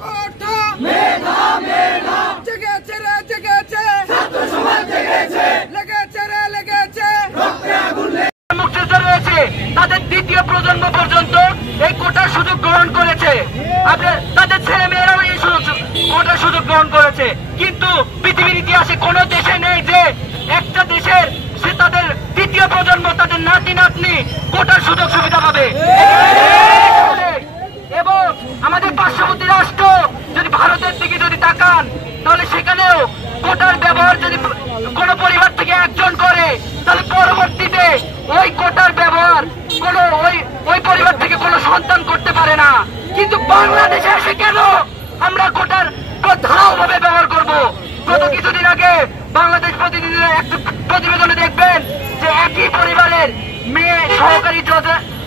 কোঠা মেধা মেধা জেগেছে রে জেগেছে ছাত্র সমাজ জেগেছে লেগেছে রে লেগেছে রক্তে আগুন মুক্তিযুদ্ধ রয়েছে তাদের দ্বিতীয় প্রজন্ম পর্যন্ত এই কোটার সুযোগ গ্রহণ করেছে। তাদের ছেলে মেয়েরাও এই কোটার সুযোগ গ্রহণ করেছে, কিন্তু পৃথিবীর ইতিহাসে কোন দেশে নেই যে একটা দেশের সে তাদের দ্বিতীয় প্রজন্ম তাদের নাতি নাতনি কোটার সুযোগ সুবিধা পাবে। এবং আমাদের পার্শ্ববর্তী রাষ্ট্র যদি ভারতের দিকে যদি তাকান তাহলে সেখানেও কোটার ব্যবহার যদি কোন পরিবার থেকে একজন করে তাহলে পরবর্তীতে ওই কোটার ব্যবহার কোন ওই পরিবার থেকে কোন সন্তান করতে পারে না। কিন্তু বাংলাদেশে এসে কেন আমরা কোটার ধারাভাবে ব্যবহার করব? গত কিছুদিন আগে বাংলাদেশ প্রতিনিধিরা একটা প্রতিবেদনে দেখবেন যে একই পরিবারের মেয়ে সহকারী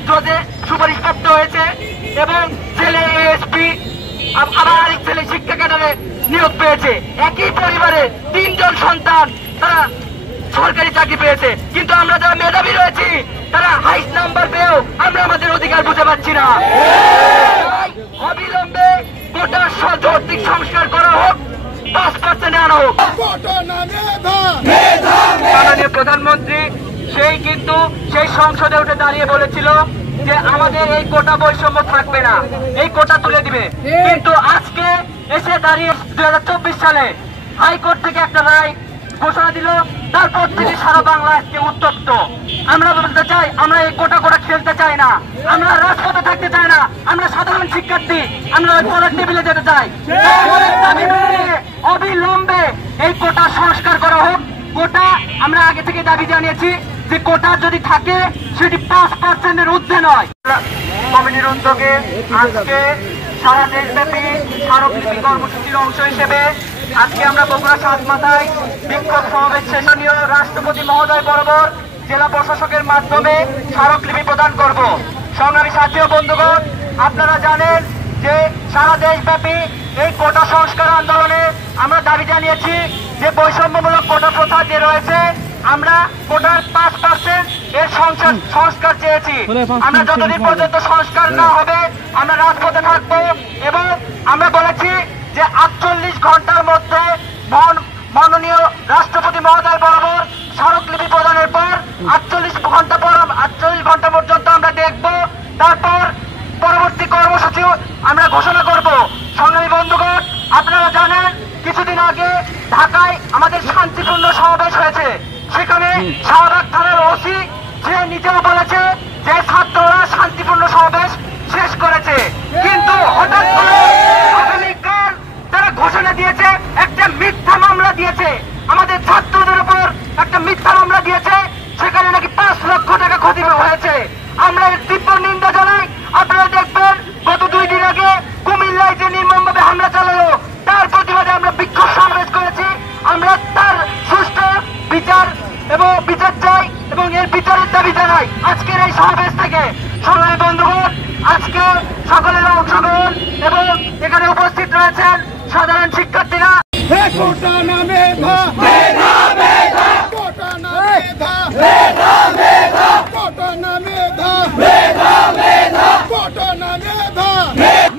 জজে সুপারিশপ্রাপ্ত হয়েছে এবং ছেলে এএসপি আবার আরেক ছেলে শিক্ষা ক্যাডারে নিয়োগ পেয়েছে। একই পরিবারের 3 জন সন্তান তারা সরকারি চাকরি পেয়েছে, কিন্তু আমরা যারা মেধাবী রয়েছি তারা হাইস্ট নাম্বার পেয়েও আমরা আমাদের অধিকার বুঝে পাচ্ছি না। অবিলম্বে কোটার যৌক্তিক সংস্কার করা হোক, 5% আনা হোক। মাননীয় প্রধানমন্ত্রী সেই সংসদে উঠে দাঁড়িয়ে বলেছিল যে আমাদের এই কোটা বৈষম্য থাকবে না, এই কোটা তুলে দিবে। কিন্তু আজকে এসে দাঁড়িয়ে 2024 সালে হাইকোর্ট থেকে একটা রায় ঘোষণা দিল, তারপর থেকে সারা বাংলা আজকে উত্তপ্ত। আমরা বলতে চাই আমরা এই কোটা খেলতে চাই না, আমরা রাজপথে থাকতে চাই না, আমরা সাধারণ শিক্ষার্থী, আমরা ওই পরের টেবিলে যেতে চাই। অবিলম্বে এই কোটা সংস্কার করা হোক। কোটা আমরা আগে থেকে দাবি জানিয়েছি যে কোটা যদি থাকে সেটি 5%-এর ঊর্ধ্বে নয়। কমিটির উদ্যোগে আজকে সারা দেশব্যাপী স্মারকলিপি কর্মসূচির অংশ হিসেবে আজকে আমরা বগুড়া সাতমাথায় বিক্ষোভ সমাবেশ সেশনীয় রাষ্ট্রপতি মহোদয় বরাবর জেলা প্রশাসকের মাধ্যমে স্মারকলিপি প্রদান করব। সংগ্রামী সাথী ও বন্ধুগণ, আপনারা জানেন যে সারা দেশব্যাপী এই কোটা সংস্কার আন্দোলনে আমরা দাবি জানিয়েছি যে বৈষম্যমূলক কোটা প্রথা যে রয়েছে আমরা কোটার 5% এর সংস্কার চেয়েছি। আমরা যতদিন পর্যন্ত সংস্কার না হবে আমরা রাজপথে থাকবো এবং আমরা বলেছি যে 48 ঘন্টার মধ্যে মাননীয় রাষ্ট্রপতি মহোদয় বরাবর স্মারকলিপি প্রদানের পর 48 ঘন্টা পর্যন্ত আমরা দেখব, তারপর পরবর্তী কর্মসূচি আমরা ঘোষণা করব। সংগ্রামী বন্ধুগণ, আপনারা জানেন কিছুদিন আগে ঢাকায় আমাদের শান্তিপূর্ণ সমাবেশ হয়েছে। সেখানে শাহবাগ থানার ওসি সে নিজেও বলেছে যে ছাত্ররা শান্তিপূর্ণ সমাবেশ শেষ করেছে, কিন্তু হঠাৎ করে আগামীকাল তারা ঘোষণা দিয়েছে একটা মিথ্যা মামলা দিয়েছে, আমাদের ছাত্রদের উপর একটা মিথ্যা মামলা দিয়েছে, সেখানে নাকি 5 লক্ষ টাকা ক্ষতি হয়েছে। আমরা এর তীব্র নিন্দা জানাই। আপনারা দেখবেন গত 2 দিন আগে কুমিল্লায় যে নির্মমভাবে হামলা চালালো তার প্রতিবাদে আমরা বিক্ষোভ সমাবেশ করেছি। আমরা তার সুষ্ঠু বিচার চাই এবং এর বিচারের দাবি জানাই আজকের এই সমাবেশ থেকে। সংগ্রামী বন্ধুগণ, আজকে সকলের অংশগ্রহণ এবং এখানে উপস্থিত রয়েছেন সাধারণ শিক্ষার্থীরা। কোটা না মেধা, মেধা মেধা, কোটা না মেধা, মেধা মেধা, কোটা না মেধা, মেধা মেধা, কোটা না মেধা,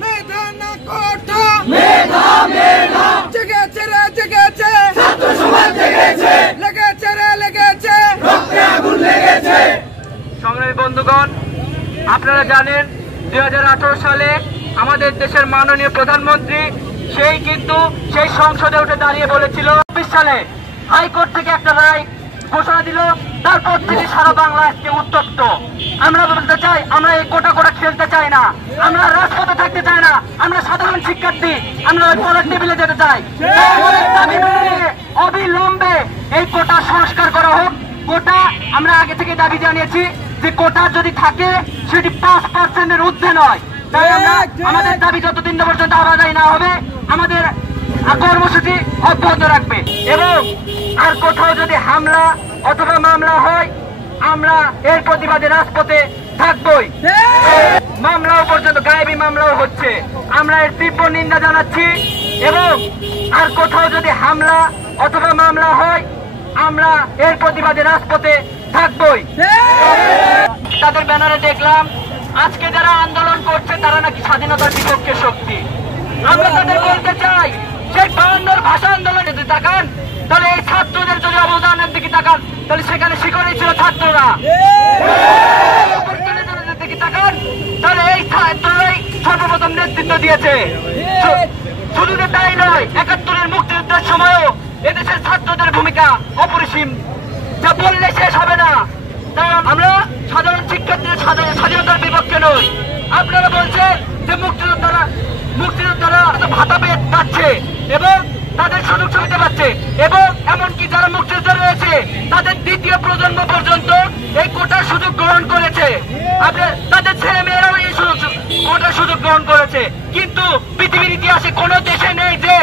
মেধা না কোটা, মেধা মেধা, জেগেছে রে জেগেছে ছাত্র সমাজ জেগেছে, লেগেছে রে লেগেছে রক্তে আগুন লেগেছে। সংগ্রামী বন্ধুগণ, আপনারা জানেন 2018 সালে আমাদের দেশের মাননীয় প্রধানমন্ত্রী সেই সংসদে উঠে দাঁড়িয়ে বলেছিল 2024 সালে হাইকোর্ট থেকে একটা রায় ঘোষণা দিল, তারপর থেকে সারা বাংলা আজকে উত্তপ্ত। আমরা বলতে চাই আমরা এই কোটা খেলতে চাই না, আমরা রাজপথে থাকতে চাই না, আমরা সাধারণ শিক্ষার্থী, আমরা ওই পরের টেবিলে যেতে চাই। অবিলম্বে এই কোটা সংস্কার করা হোক। কোটা আমরা আগে থেকে দাবি জানিয়েছি যে কোটা যদি থাকে সেটি 5%-এর ঊর্ধ্বে নয়। তাই আমাদের দাবি যতদিন পর্যন্ত আদায় না হবে আমাদের কর্মসূচি অব্যাহত রাখবে এবং আর কোথাও যদি হামলা অথবা মামলা হয় আমরা এর প্রতিবাদে রাজপথে থাকবই। মামলাও পর্যন্ত গায়েবী মামলাও হচ্ছে, আমরা এর তীব্র নিন্দা জানাচ্ছি এবং আর কোথাও যদি হামলা অথবা মামলা হয় আমরা এর প্রতিবাদে রাজপথে থাকবই। তাদের ব্যানারে দেখলাম আজকে যারা আন্দোলন করছে তারা নাকি স্বাধীনতার বিপক্ষে শক্তি। আমরা তাদের বলতে চাই, সেই 52 ভাষা আন্দোলনে যদি তাকান, তাহলে এই ছাত্রদের যদি অবদানের দিকে তাকান, তাহলে সেখানে শিখরেই ছিল ছাত্ররা। দিকে তাকান, তাহলে এই ছাত্ররাই সর্বপ্রথম নেতৃত্ব দিয়েছে। শুধু তাই নয়, 71-এর মুক্তিযুদ্ধের সময়ও এদেশের ছাত্রদের ভূমিকা অপরিসীম, যা বললে শেষ হবে না। কারণ আমরা সাধারণ শিক্ষার্থীদের স্বাধীনতার বিপক্ষে নই। আপনারা বলছেন যে মুক্তিযোদ্ধারা ভাতা পেয়ে পাচ্ছে এবং তাদের সুযোগ সুবিধা পাচ্ছে, এবং এমনকি যারা মুক্তিযোদ্ধা রয়েছে তাদের দ্বিতীয় প্রজন্ম পর্যন্ত এই কোটার সুযোগ গ্রহণ করেছে। তাদের ছেলে মেয়েরাও এই কোটার সুযোগ গ্রহণ করেছে। কিন্তু পৃথিবীর ইতিহাসে কোন দেশে নেই যে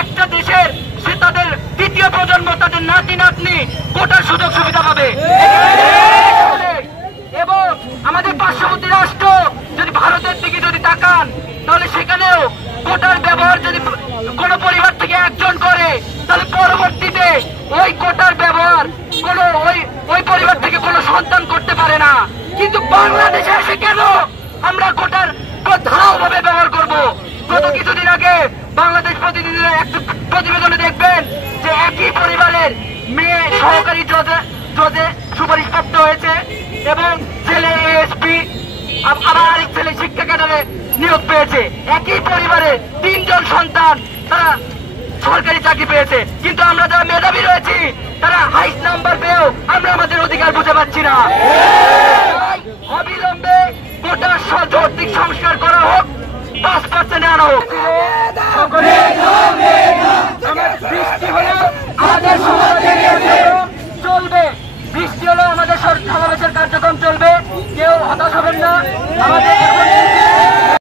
একটা দেশের সে তাদের দ্বিতীয় প্রজন্ম, তাদের নাতি নাতনি কোটার সুযোগ সুবিধা পাবে। এবং আমাদের পার্শ্ববর্তী রাষ্ট্র যদি ভারতের দিকে যদি তাকান, তাহলে সেখানেও কোটার ব্যবহার যদি কোন পরিবার থেকে একজন করে, তাহলে পরবর্তীতে ওই কোটার ব্যবহার ওই পরিবার থেকে কোনো সন্তান করতে পারে না। কিন্তু বাংলাদেশে এসে কেন আমরা কোটার ধারাভাবে ব্যবহার করব? গত কিছুদিন আগে বাংলাদেশ প্রতিনিধিরা একটা প্রতিবেদনে দেখবেন যে একই পরিবারের মেয়ে সহকারী জজে সুপারিশপ্রাপ্ত হয়েছে এবং ছেলে এএসপি, আবার আরেক ছেলে শিক্ষা ক্যাডারে নিয়োগ পেয়েছে। একই পরিবারের 3 জন সন্তান তারা সরকারি চাকরি পেয়েছে। কিন্তু আমরা যারা মেধাবী রয়েছি তারা হাইস্ট নাম্বার পেয়েও আমরা আমাদের অধিকার বুঝে পাচ্ছি না। অবিলম্বে কোটার যৌক্তিক সংস্কার করা হোক, 5% আনা হোক। বৃষ্টি হলে আমাদের চলবে, বৃষ্টি হলেও আমাদের সমাবেশের কার্যক্রম চলবে, কেউ হতাশ হবেন না। আমাদের